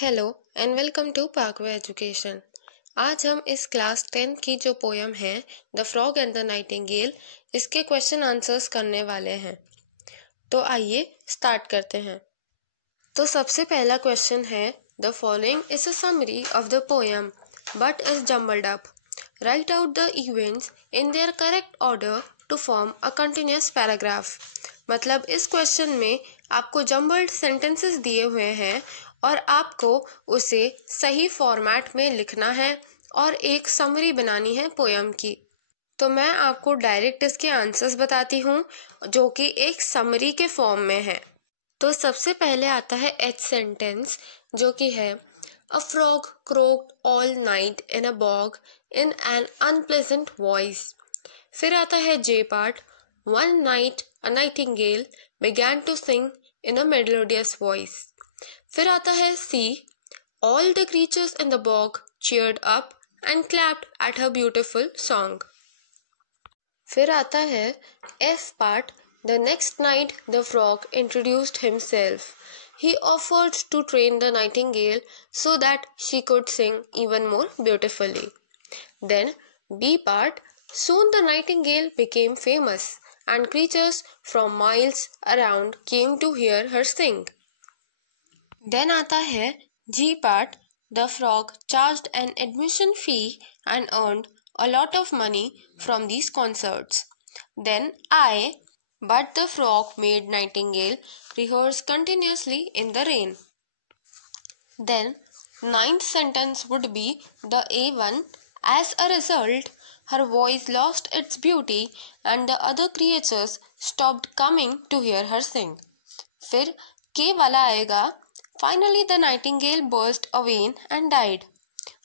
Hello and welcome to Parkway education. आज हम इस क्लास 10 की जो पोयम है the frog and the nightingale, इसके क्वेश्चन आंसर्स करने वाले हैं। तो आइए स्टार्ट करते हैं। तो सबसे पहला क्वेश्चन है the following is a summary of the poem but is jumbled up. Write out the events in their correct order to form a continuous paragraph. मतलब इस क्वेश्चन में आपको जम्बल्ड सेंटेंसेस दिए हुए हैं और आपको उसे सही फॉर्मेट में लिखना है और एक समरी बनानी है पोयम की। तो मैं आपको डायरेक्ट इसके आंसर्स बताती हूँ जो कि एक समरी के फॉर्म में है। तो सबसे पहले आता है एच सेंटेंस जो कि है a frog croaked all night in a bog in an unpleasant voice. फिर आता है J part one night a nightingale began to sing in a melodious voice। फिर आता है C all the creatures in the bog cheered up and clapped at her beautiful song। फिर आता है F part the next night the frog introduced himself. He offered to train the nightingale so that she could sing even more beautifully। Then B part soon the nightingale became famous and creatures from miles around came to hear her sing। Then आता है G part the frog charged an admission fee and earned a lot of money from these concerts। Then I but the frog made nightingale rehearse continuously in the rain। Then ninth sentence would be the A1 as a result her voice lost its beauty and the other creatures stopped coming to hear her sing। फिर K वाला आएगा finally the nightingale burst a vein and died।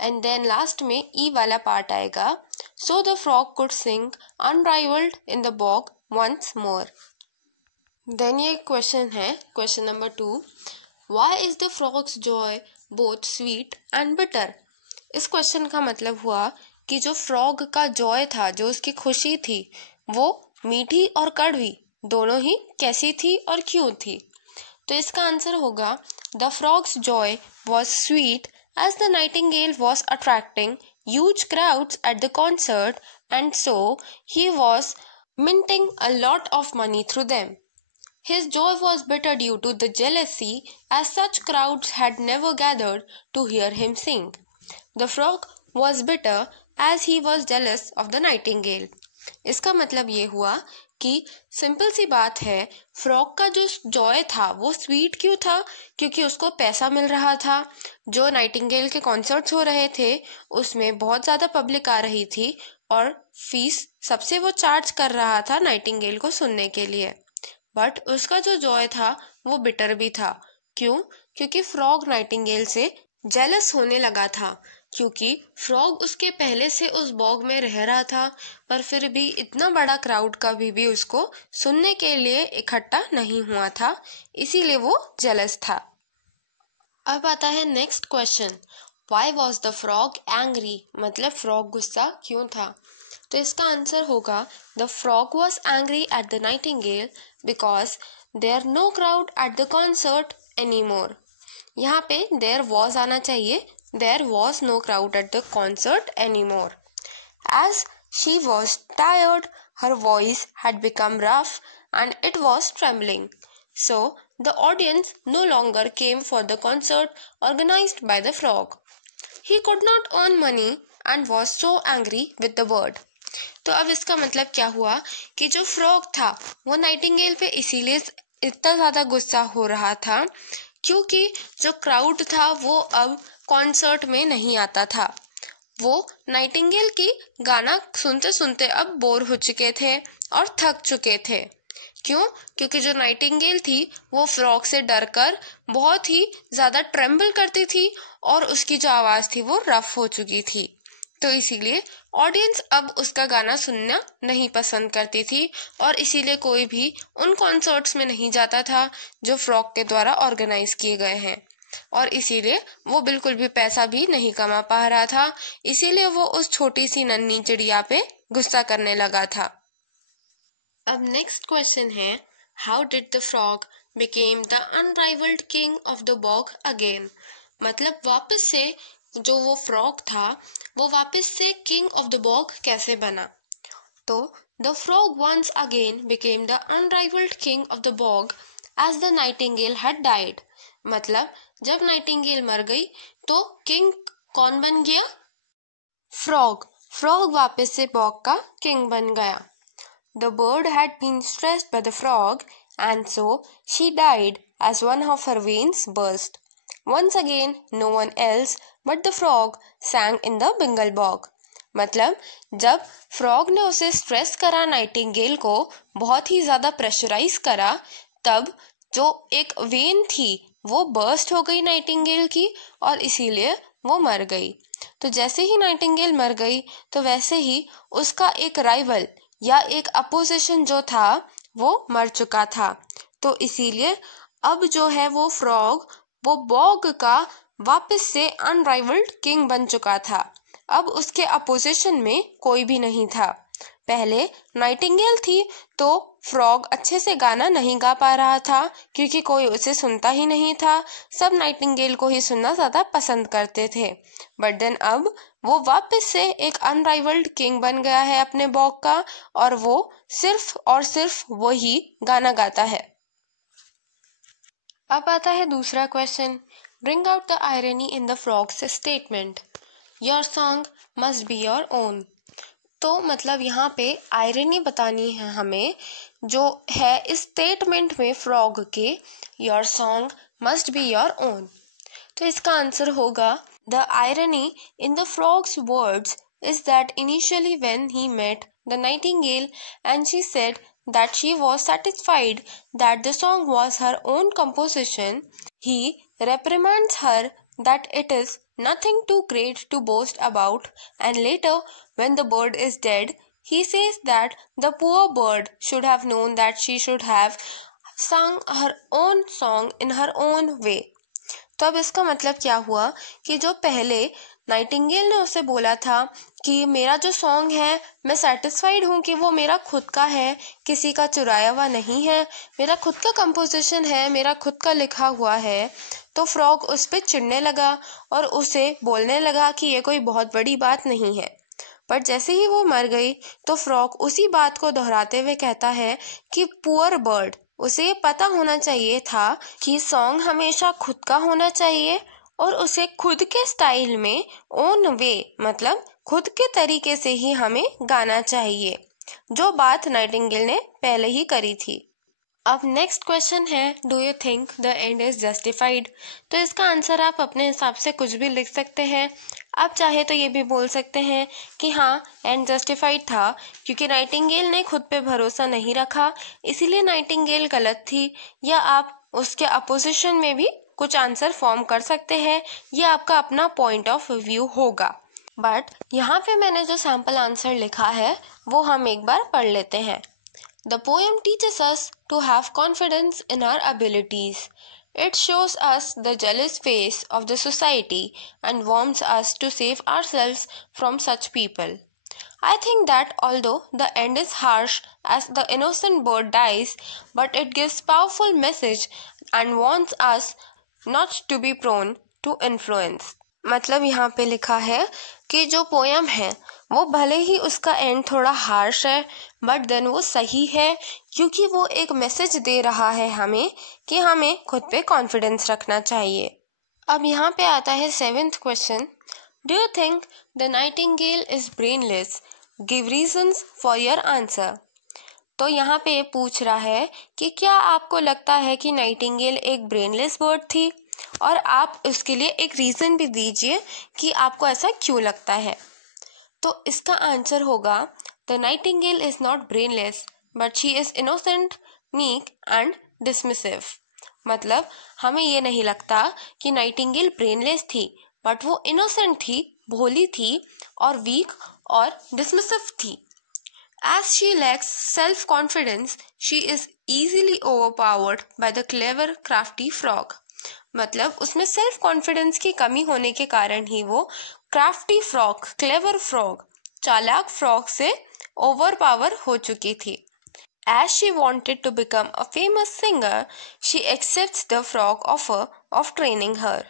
And then last में E वाला part आएगा so the frog could sing unrivaled in the bog once more। Then ये question है question number 2 Why is the frog's joy both sweet and bitter। इस question का मतलब हुआ कि जो फ्रॉग का जॉय था, जो उसकी खुशी थी, वो मीठी और कड़वी दोनों ही कैसी थी और क्यों थी। तो इसका आंसर होगा the frog's joy was sweet as the nightingale was attracting huge crowds at the concert and so he was minting a lot of money through them. His joy was bitter due to the jealousy, as such crowds had never gathered to hear him sing। The frog was bitter as he was jealous of the nightingale। इसका मतलब ये हुआ कि simple सी बात है, frog का जो Joy था वो स्वीट क्यों था, क्योंकि उसको पैसा मिल रहा था। जो नाइटिंगेल के कॉन्सर्ट्स हो रहे थे उसमें बहुत ज़्यादा पब्लिक आ रही थी और फीस सबसे वो चार्ज कर रहा था नाइटिंगेल को सुनने के लिए। बट उसका जो जॉय था वो बिटर भी था। क्यों? क्योंकि फ्रॉग नाइटिंगेल से जेलस होने लगा था, क्योंकि फ्रॉग उसके पहले से उस बॉग में रह रहा था पर फिर भी इतना बड़ा क्राउड कभी भी उसको सुनने के लिए इकट्ठा नहीं हुआ था, इसीलिए वो जेलस था। अब आता है next question why was the frog angry, मतलब फ्रॉग गुस्सा क्यों था। तो इसका आंसर होगा the frog was angry at the nightingale because there no crowd at the concert any more. यहाँ पे देयर वॉज आना चाहिए, there was no crowd at the concert any more. As she was tired her voice had become rough and it was trembling, so the audience no longer came for the concert organized by the frog। He could not earn money and was so angry with the bird। तो अब इसका मतलब क्या हुआ कि जो frog था वो नाइटिंगेल पे इसीलिए इतना ज़्यादा गुस्सा हो रहा था क्योंकि जो क्राउड था वो अब कॉन्सर्ट में नहीं आता था। वो नाइटिंगेल की गाना सुनते सुनते अब बोर हो चुके थे और थक चुके थे। क्यों? क्योंकि जो नाइटिंगेल थी वो फ्रॉग से डरकर बहुत ही ज़्यादा ट्रेम्बल करती थी और उसकी जो आवाज़ थी वो रफ हो चुकी थी। तो इसीलिए ऑडियंस अब उसका गाना सुनना नहीं पसंद करती थी और इसीलिए कोई भी उन कॉन्सर्ट्स में नहीं जाता था जो फ्रॉग के द्वारा ऑर्गेनाइज किए गए हैं, और इसीलिए वो बिल्कुल भी पैसा भी नहीं कमा पा रहा था, इसीलिए वो उस छोटी सी नन्ही चिड़िया पे गुस्सा करने लगा था। अब नेक्स्ट क्वेश्चन है how did the frog became the unrivaled king of the bog again। मतलब वापस से जो वो फ्रॉग था वो वापस से किंग ऑफ द बॉग कैसे बना। तो the frog once again became the unrivalled king of the bog as the nightingale had died. मतलब जब नाइटिंगेल मर गई तो किंग कौन बन गया? फ्रॉग। फ्रॉग वापस से बॉग का किंग बन गया। The bird had been stressed by the frog, and so she died as one of her veins burst. Once again, no one else but the frog sang in the Bengal bog. मतलब जब frog ने उसे stress करा, Nightingale को बहुत ही ज़्यादा pressurise करा, तब जो एक वेन थी वो बर्स्ट हो गई नाइटिंगेल की और इसीलिए वो मर गई। तो जैसे ही नाइटिंगेल मर गई तो वैसे ही उसका एक राइवल या एक अपोजिशन जो था वो मर चुका था। तो इसीलिए अब जो है वो फ्रॉग वो बॉग का वापस से अनराइवल्ड किंग बन चुका था। अब उसके अपोजिशन में कोई भी नहीं था। पहले नाइटिंगेल थी तो फ्रॉग अच्छे से गाना नहीं गा पा रहा था क्योंकि कोई उसे सुनता ही नहीं था। सब नाइटिंगेल को ही सुनना ज़्यादा पसंद करते थे। बट देन अब वो वापस से एक अनराइवल्ड किंग बन गया है अपने बॉग का और वो सिर्फ और सिर्फ वही गाना गाता है। अब आता है दूसरा question. Bring out the irony in the frogs statement. Your song must be your own. तो मतलब यहाँ पे आयरनी बतानी है हमें जो है इस स्टेटमेंट में फ्रॉग के, your song must be your own. तो इसका आंसर होगा the irony in the frogs words is that initially when he met the nightingale and she said that she was satisfied that the song was her own composition, he reprimands her that it is nothing too great to boast about, and later when the bird is dead he says that the poor bird should have known that she should have sung her own song in her own way. तो अब इसका मतलब क्या हुआ कि जो पहले Nightingale ने उसे बोला था कि मेरा जो सॉन्ग है मैं सेटिस्फाइड हूँ कि वो मेरा खुद का है, किसी का चुराया हुआ नहीं है, मेरा खुद का कंपोजिशन है, मेरा खुद का लिखा हुआ है। तो फ्रॉग उस पर चिढ़ने लगा और उसे बोलने लगा कि ये कोई बहुत बड़ी बात नहीं है। पर जैसे ही वो मर गई तो फ्रॉग उसी बात को दोहराते हुए कहता है कि पुअर बर्ड, उसे ये पता होना चाहिए था कि सॉन्ग हमेशा खुद का होना चाहिए और उसे खुद के स्टाइल में ओन वे मतलब खुद के तरीके से ही हमें गाना चाहिए, जो बात नाइटिंगेल ने पहले ही करी थी। अब नेक्स्ट क्वेश्चन है, do you think the end is justified. तो इसका आंसर आप अपने हिसाब से कुछ भी लिख सकते हैं। आप चाहे तो ये भी बोल सकते हैं कि हाँ एंड जस्टिफाइड था क्योंकि नाइटिंगेल ने खुद पे भरोसा नहीं रखा इसीलिए नाइटिंगेल गलत थी, या आप उसके अपोजिशन में भी कुछ आंसर फॉर्म कर सकते हैं। ये आपका अपना पॉइंट ऑफ व्यू होगा। बट यहाँ पे मैंने जो सैम्पल आंसर लिखा है वो हम एक बार पढ़ लेते हैं। The poem teaches us to have confidence in our abilities. It shows us the jealous face of the society and warns us to save ourselves from such people. I think that although the end is harsh as the innocent bird dies, but it gives powerful message and warns us not to be prone to influence. मतलब यहाँ पे लिखा है कि जो poem है वो भले ही उसका एंड थोड़ा हार्श है बट देन वो सही है क्योंकि वो एक मैसेज दे रहा है हमें कि हमें खुद पे कॉन्फिडेंस रखना चाहिए। अब यहाँ पे आता है 7th question, do you think the nightingale is brainless, give reasons for your answer. तो यहाँ पे पूछ रहा है कि क्या आपको लगता है कि नाइटिंगेल एक ब्रेनलेस बर्ड थी, और आप उसके लिए एक रीज़न भी दीजिए कि आपको ऐसा क्यों लगता है। तो इसका आंसर होगा the nightingale is not brainless but she is innocent, meek and dismissive. मतलब हमें ये नहीं लगता कि नाइटिंगेल ब्रेनलेस थी बट वो इनोसेंट थी, भोली थी और वीक और डिसमिसिव थी। As she lacks self-confidence, she is easily overpowered by the clever, crafty frog. मतलब उसमें सेल्फ कॉन्फिडेंस की कमी होने के कारण ही वो क्राफ्टी फ्रॉग, क्लेवर फ्रॉग, चालाक फ्रॉग से ओवरपावर हो चुकी थी। As she wanted to become a famous singer, she accepts the frog offer of training her.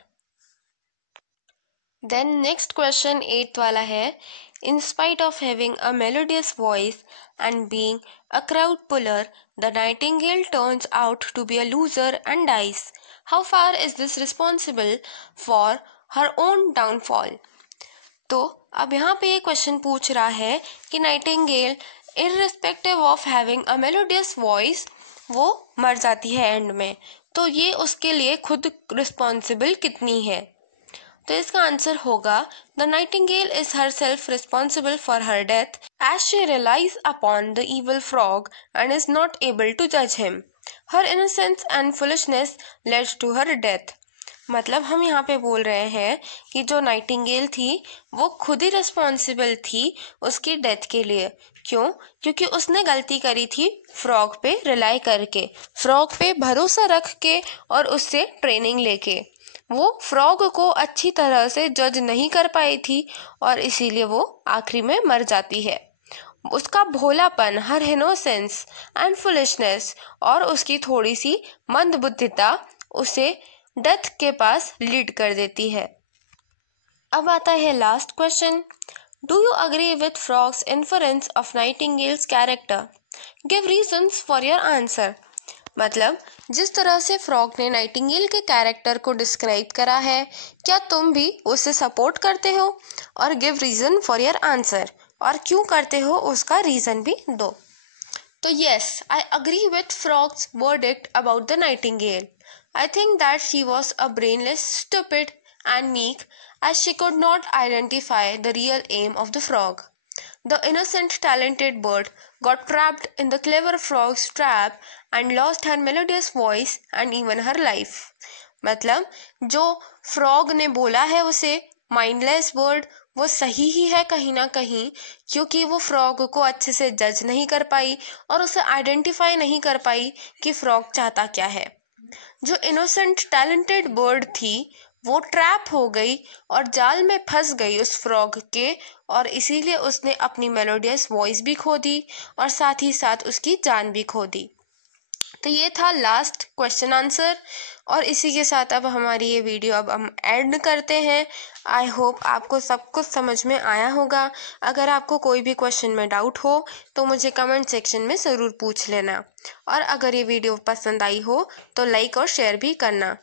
Then next question 8th वाला है, in spite of having a melodious voice and being a crowd puller, the nightingale turns out to be a loser and dies. How far is this responsible for her own downfall? तो अब यहाँ पे ये question पूछ रहा है कि Nightingale irrespective of having a melodious voice वो मर जाती है एंड में, तो ये उसके लिए खुद रिस्पॉन्सिबल कितनी है? तो इसका आंसर होगा, the nightingale is herself responsible for her death as she relies upon the evil frog and is not able to जज him. Her innocence and foolishness led to her death. मतलब हम यहाँ पे बोल रहे हैं कि जो नाइटिंगेल थी वो खुद ही रिस्पॉन्सिबल थी उसकी डेथ के लिए. क्यों? क्योंकि उसने गलती करी थी फ्रॉग पे रिलाई करके, फ्रॉग पे भरोसा रख के और उससे ट्रेनिंग लेके. वो फ्रॉग को अच्छी तरह से जज नहीं कर पाई थी और इसीलिए वो आखिरी में मर जाती है. उसका भोलापन, हर इनोसेंस एंड फुलिशनेस और उसकी थोड़ी सी मंदबुद्धिता उसे डेथ के पास लीड कर देती है. अब आता है last question, do you agree with frogs inference of nightingales character? Give reasons for your answer. मतलब जिस तरह से फ्रॉग ने नाइटिंगेल के कैरेक्टर को डिस्क्राइब करा है, क्या तुम भी उसे सपोर्ट करते हो? और give reason for your answer, और क्यों करते हो उसका रीजन भी दो. तो yes, I agree with frog's verdict about the nightingale. I think that she was a brainless, stupid, and meek, as she could not identify the real aim of the frog. The innocent, talented bird got trapped in the clever frog's trap and lost her melodious voice and even her life. मतलब जो frog ने बोला है उसे mindless bird, वो सही ही है कहीं ना कहीं, क्योंकि वो फ्रॉग को अच्छे से जज नहीं कर पाई और उसे आइडेंटिफाई नहीं कर पाई कि फ्रॉग चाहता क्या है. जो इनोसेंट टैलेंटेड बर्ड थी वो ट्रैप हो गई और जाल में फंस गई उस फ्रॉग के, और इसीलिए उसने अपनी मेलोडियस वॉइस भी खो दी और साथ ही साथ उसकी जान भी खो दी. तो ये था लास्ट क्वेश्चन आंसर, और इसी के साथ अब हमारी ये वीडियो अब हम एंड करते हैं. आई होप आपको सब कुछ समझ में आया होगा. अगर आपको कोई भी क्वेश्चन में डाउट हो तो मुझे कमेंट सेक्शन में ज़रूर पूछ लेना, और अगर ये वीडियो पसंद आई हो तो लाइक और शेयर भी करना.